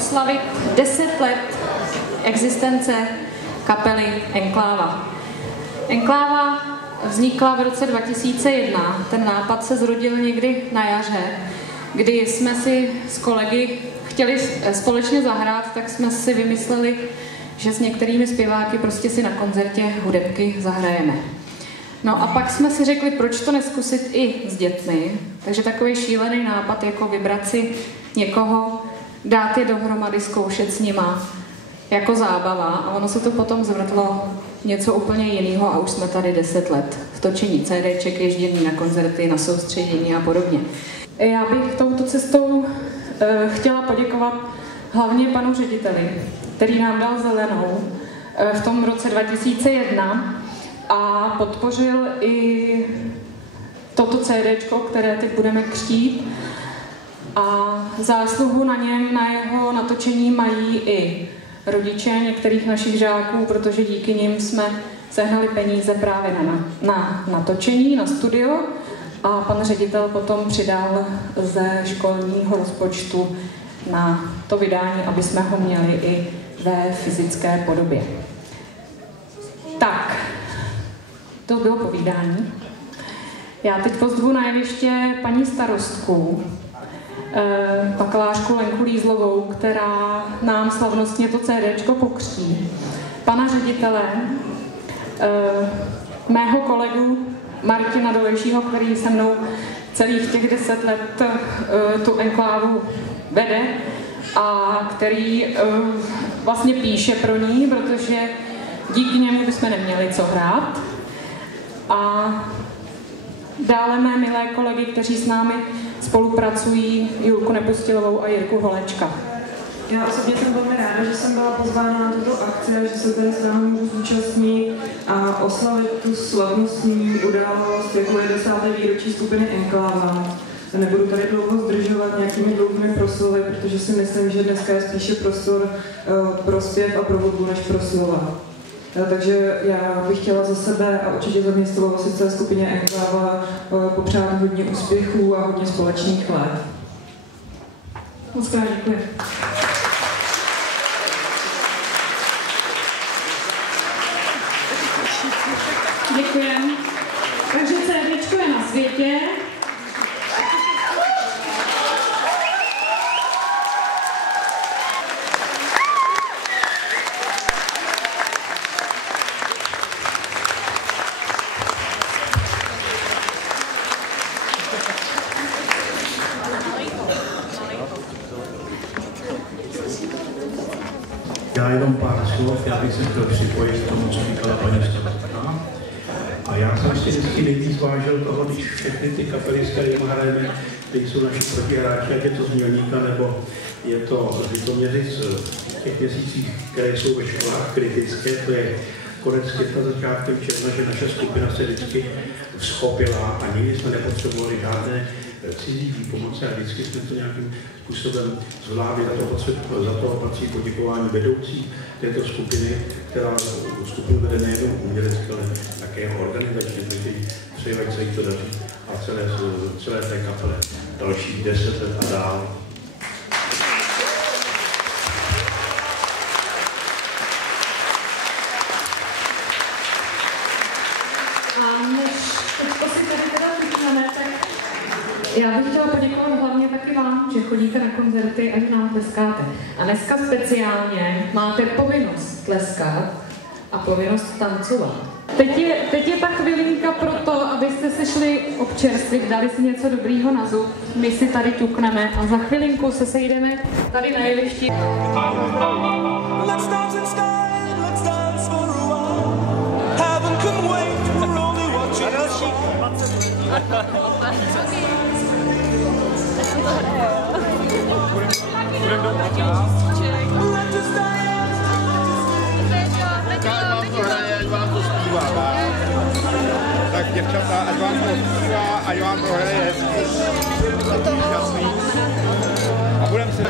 oslavit 10 let existence kapely Enkláva. Enkláva vznikla v roce 2001. Ten nápad se zrodil někdy na jaře, kdy jsme si s kolegy chtěli společně zahrát, tak jsme si vymysleli, že s některými zpěváky prostě si na koncertě hudebky zahrajeme. No a pak jsme si řekli, proč to neskusit i s dětmi. Takže takový šílený nápad, jako vybrat si někoho, dát je dohromady, zkoušet s nima, jako zábava. A ono se to potom zvrtlo něco úplně jiného a už jsme tady 10 let. V točení CDček, ježdění na koncerty, na soustředění a podobně. Já bych touto cestou chtěla poděkovat hlavně panu řediteli, který nám dal zelenou v tom roce 2001 a podpořil i toto CDčko, které teď budeme křtít. A zásluhu na něm, na jeho natočení mají i rodiče některých našich žáků, protože díky nim jsme sehnali peníze právě na natočení, na studio a pan ředitel potom přidal ze školního rozpočtu na to vydání, aby jsme ho měli i ve fyzické podobě. Tak, to bylo povídání. Já teď pozvu na jeviště paní starostku, bakalářku Lenku Lízlovou, která nám slavnostně to CDčko pokřtí, pana ředitele, mého kolegu Martina Dolejšího, který se mnou celých těch 10 let tu Enklávu vede a který vlastně píše pro ní, protože díky němu bychom neměli co hrát. A dále mé milé kolegy, kteří s námi spolupracují, Julku Nepustilovou a Jirku Holečka. Já osobně jsem velmi ráda, že jsem byla pozvána na tuto akci a že se tady s námi můžu zúčastnit a oslavit tu slavnostní událost, jako je 10. výročí skupiny Enkláva. Nebudu tady dlouho zdržovat nějakými dlouhými proslovy, protože si myslím, že dneska je spíše prostor pro zpěv a pro hudbu než pro slova. Takže já bych chtěla za sebe a určitě za město Lovosice skupině Enkláva popřát hodně úspěchů a hodně společných let. Moc krát děkuji. Děkujeme. Takže CDčko je na světě. Já jenom pár slov, já bych se chtěl připojit k tomu, co říkala paní starostka. A já jsem si vždycky nejvíc vážil toho, když všechny ty kapely, s kterými hrajeme, teď jsou naši protihráči, ať je to z Mělníka, nebo je to z Litoměřic v těch měsících, které jsou ve školách kritické, to je konec května, začátkem června, že naše skupina se vždycky vzchopila a nikdy jsme nepotřebovali žádné cizí výpomoci a vždycky jsme to nějakým způsobem zvládli. Za to patří poděkování vedoucí této skupiny, která skupinu vede nejenom umělecky, ale také organizačně, takže přeji, ať se jí to daří a celé té kapele dalších 10 let a dál. Já bych chtěla poděkovat hlavně taky vám, že chodíte na koncerty a že nám tleskáte. A dneska speciálně máte povinnost tleskat a povinnost tancovat. Teď je ta chvilinka pro to, abyste se šli občerstvit, dali si něco dobrýho na zub, my si tady ťukneme a za chvilinku se sejdeme tady na jevišti. Tak děvčata, ať vám to zpívá, ať vám to hraje hezky. Jasný. A budeme si